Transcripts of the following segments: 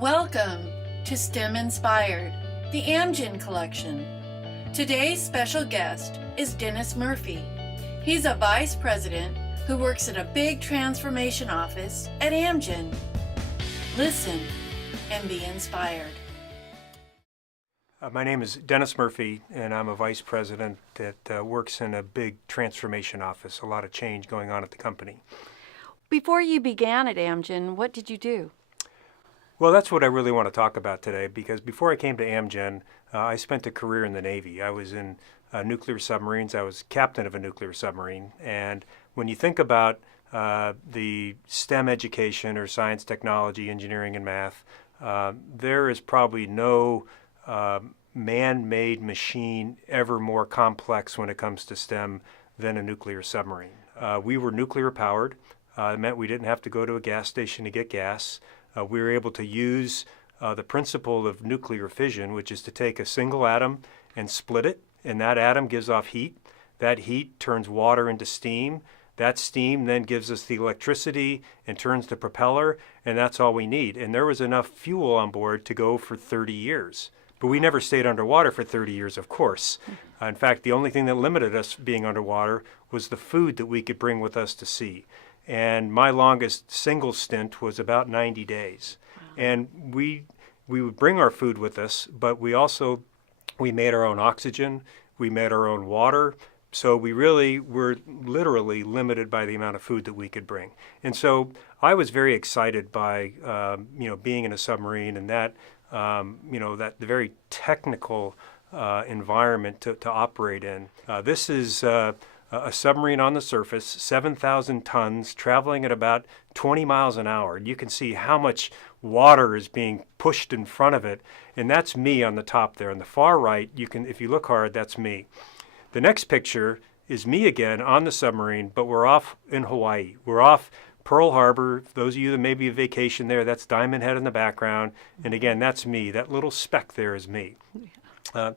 Welcome to STEM Inspired, the Amgen Collection. Today's special guest is Dennis Murphy. He's a vice president who works at a big transformation office at Amgen. Listen and be inspired. My name is Dennis Murphy, and I'm a vice president that works in a big transformation office, a lot of change going on at the company. Before you began at Amgen, what did you do? Well, that's what I really want to talk about today, because before I came to Amgen, I spent a career in the Navy. I was in nuclear submarines. I was captain of a nuclear submarine. And when you think about the STEM education, or science, technology, engineering, and math, there is probably no man-made machine ever more complex when it comes to STEM than a nuclear submarine. We were nuclear powered. It meant we didn't have to go to a gas station to get gas. We were able to use the principle of nuclear fission, which is to take a single atom and split it, and that atom gives off heat. That heat turns water into steam. That steam then gives us the electricity and turns the propeller, and that's all we need. And there was enough fuel on board to go for 30 years. But we never stayed underwater for 30 years, of course. In fact, the only thing that limited us being underwater was the food that we could bring with us to sea. And my longest single stint was about 90 days. Wow. And we would bring our food with us, but we made our own oxygen, we made our own water. So we really were literally limited by the amount of food that we could bring. And so I was very excited by being in a submarine and that the very technical environment to operate in. This is a submarine on the surface, 7,000 tons, traveling at about 20 miles an hour. And you can see how much water is being pushed in front of it. And that's me on the top there. On the far right, if you look hard, that's me. The next picture is me again on the submarine, but we're off in Hawaii. We're off Pearl Harbor. Those of you that may be on vacation there, that's Diamond Head in the background. And again, that's me. That little speck there is me. The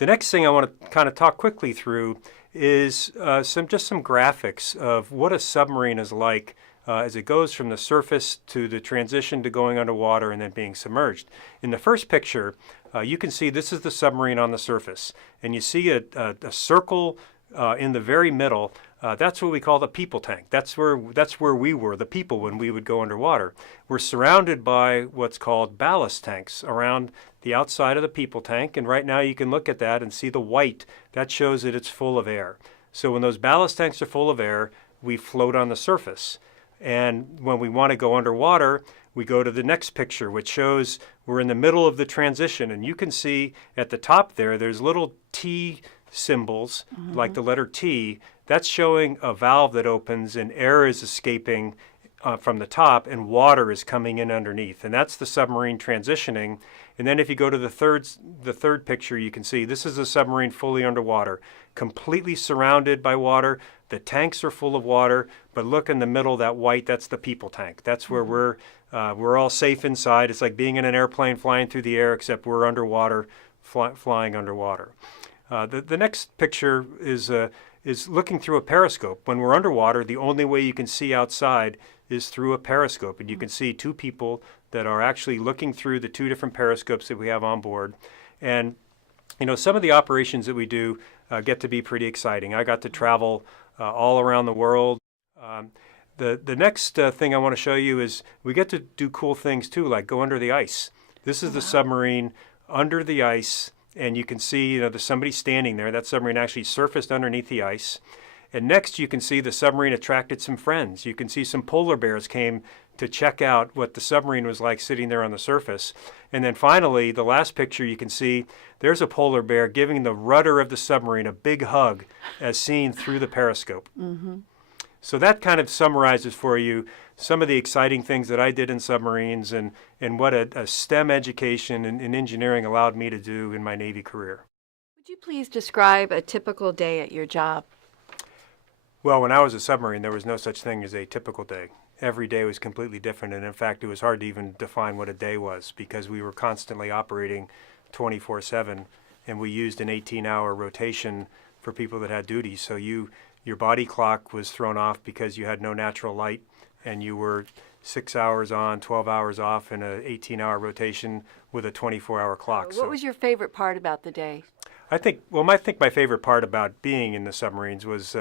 next thing I want to kind of talk quickly through is some graphics of what a submarine is like as it goes from the surface to the transition to going underwater and then being submerged. In the first picture, you can see this is the submarine on the surface, and you see a circle in the very middle. That's what we call the people tank. That's where we were, the people, when we would go underwater. We're surrounded by what's called ballast tanks around the outside of the people tank, and right now you can look at that and see the white. That shows that it's full of air. So when those ballast tanks are full of air, we float on the surface. And when we want to go underwater, we go to the next picture, which shows we're in the middle of the transition. And you can see at the top there's little T symbols, like the letter T. That's showing a valve that opens and air is escaping from the top and water is coming in underneath. And that's the submarine transitioning. And then if you go to the third picture, you can see this is a submarine fully underwater, completely surrounded by water. The tanks are full of water, but look in the middle, that white, that's the people tank. That's where we're all safe inside. It's like being in an airplane flying through the air, except we're underwater, flying underwater. The next picture is looking through a periscope. When we're underwater, the only way you can see outside is through a periscope. And you can see two people that are actually looking through the two different periscopes that we have on board. And, some of the operations that we do get to be pretty exciting. I got to travel all around the world. The next thing I want to show you is we get to do cool things too, like go under the ice. This is the submarine under the ice. And you can see, there's somebody standing there. That submarine actually surfaced underneath the ice. And next, you can see the submarine attracted some friends. You can see some polar bears came to check out what the submarine was like sitting there on the surface. And then finally, the last picture, you can see there's a polar bear giving the rudder of the submarine a big hug as seen through the periscope. So that kind of summarizes for you some of the exciting things that I did in submarines and what a STEM education and engineering allowed me to do in my Navy career. Would you please describe a typical day at your job? Well, when I was a submarine, there was no such thing as a typical day. Every day was completely different, and in fact, it was hard to even define what a day was because we were constantly operating 24/7, and we used an 18-hour rotation for people that had duties. So your body clock was thrown off because you had no natural light, and you were 6 hours on, 12 hours off in an 18-hour rotation with a 24-hour clock. What was your favorite part about the day? I think my favorite part about being in the submarines was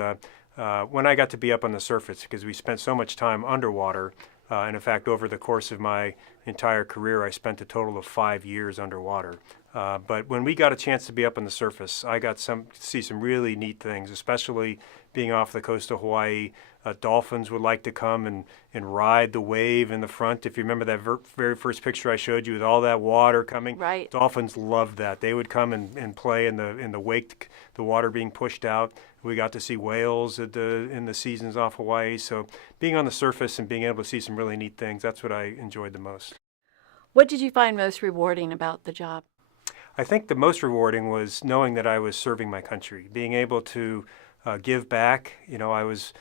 when I got to be up on the surface, because we spent so much time underwater. And in fact, over the course of my entire career, I spent a total of 5 years underwater. But when we got a chance to be up on the surface, I got to see some really neat things, especially being off the coast of Hawaii. Dolphins would like to come and ride the wave in the front. If you remember that very first picture I showed you with all that water coming, right. Dolphins loved that. They would come and play in the wake, the water being pushed out. We got to see whales in the seasons off Hawaii. So being on the surface and being able to see some really neat things, that's what I enjoyed the most. What did you find most rewarding about the job? I think the most rewarding was knowing that I was serving my country, being able to give back. You know, I was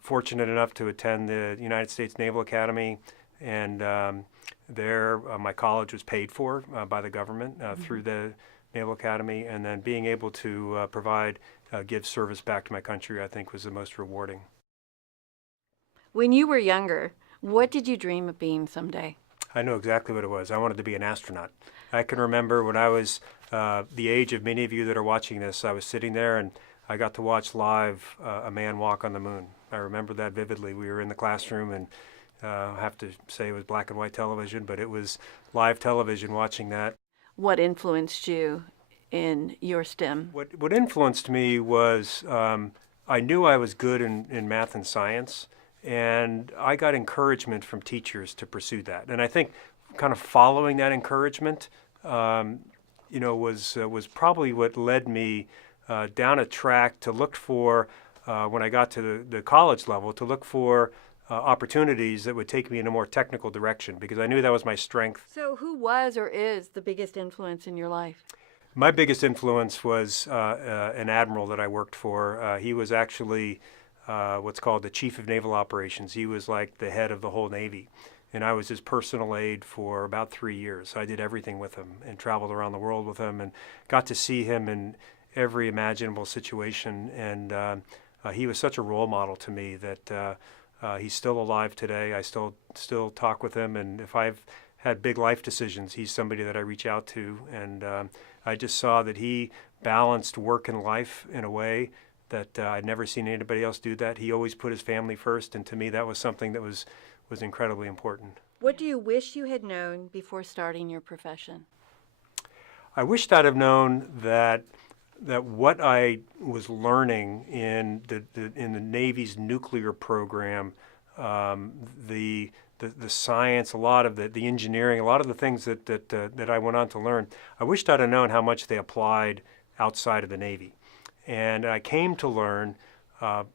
fortunate enough to attend the United States Naval Academy, and there my college was paid for by the government through the Naval Academy, and then being able to give service back to my country, I think was the most rewarding. When you were younger, what did you dream of being someday? I know exactly what it was. I wanted to be an astronaut. I can remember when I was the age of many of you that are watching this, I was sitting there and I got to watch live a man walk on the moon. I remember that vividly. We were in the classroom, and I have to say it was black and white television, but it was live television watching that. What influenced you in your STEM? What influenced me was I knew I was good in math and science, and I got encouragement from teachers to pursue that. And I think kind of following that encouragement, was probably what led me down a track to look for, when I got to the college level, to look for opportunities that would take me in a more technical direction, because I knew that was my strength. So who was or is the biggest influence in your life? My biggest influence was an admiral that I worked for. He was actually what's called the Chief of Naval Operations. He was like the head of the whole Navy. And I was his personal aide for about 3 years. I did everything with him and traveled around the world with him and got to see him in every imaginable situation. And he was such a role model to me that he's still alive today. I still talk with him. And if I've had big life decisions, he's somebody that I reach out to. And I just saw that he balanced work and life in a way that I'd never seen anybody else do that. He always put his family first. And to me, that was something that was incredibly important. What do you wish you had known before starting your profession? I wished I'd have known that what I was learning in the Navy's nuclear program, the science, a lot of the engineering, a lot of the things that I went on to learn, I wished I'd have known how much they applied outside of the Navy. And I came to learn,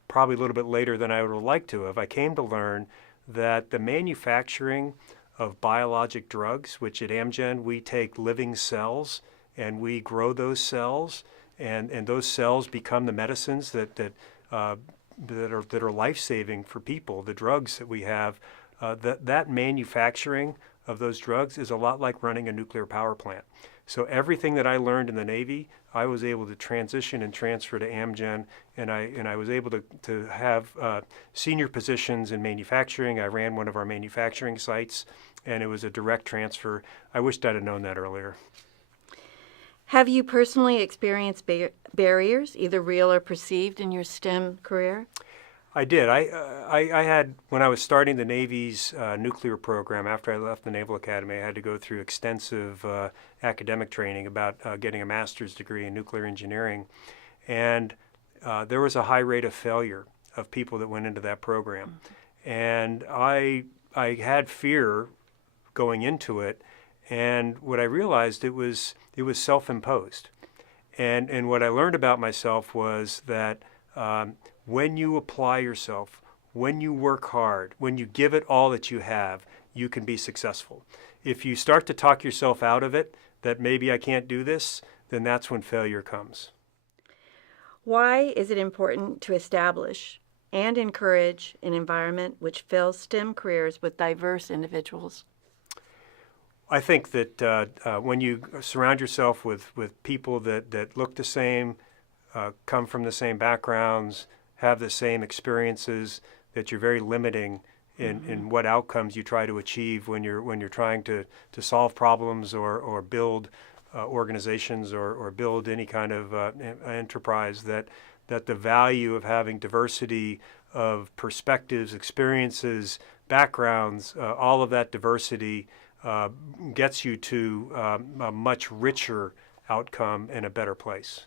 probably a little bit later than I would have liked to have, I came to learn that the manufacturing of biologic drugs, which at Amgen we take living cells and we grow those cells, and those cells become the medicines that are life-saving for people, the drugs that we have, that manufacturing of those drugs is a lot like running a nuclear power plant. So everything that I learned in the Navy, I was able to transition and transfer to Amgen, and I was able to have senior positions in manufacturing. I ran one of our manufacturing sites, and it was a direct transfer. I wished I'd have known that earlier. Have you personally experienced barriers, either real or perceived, in your STEM career? I did. I had, when I was starting the Navy's nuclear program, after I left the Naval Academy, I had to go through extensive academic training about getting a master's degree in nuclear engineering. And there was a high rate of failure of people that went into that program. Mm-hmm. And I had fear going into it. And what I realized, it was self-imposed. And what I learned about myself was that when you apply yourself, when you work hard, when you give it all that you have, you can be successful. If you start to talk yourself out of it, that maybe I can't do this, then that's when failure comes. Why is it important to establish and encourage an environment which fills STEM careers with diverse individuals? I think that when you surround yourself with people that look the same, come from the same backgrounds, have the same experiences, that you're very limiting in what outcomes you try to achieve when you're trying to solve problems or build organizations or build any kind of enterprise, that the value of having diversity of perspectives, experiences, backgrounds, all of that diversity gets you to a much richer outcome and a better place.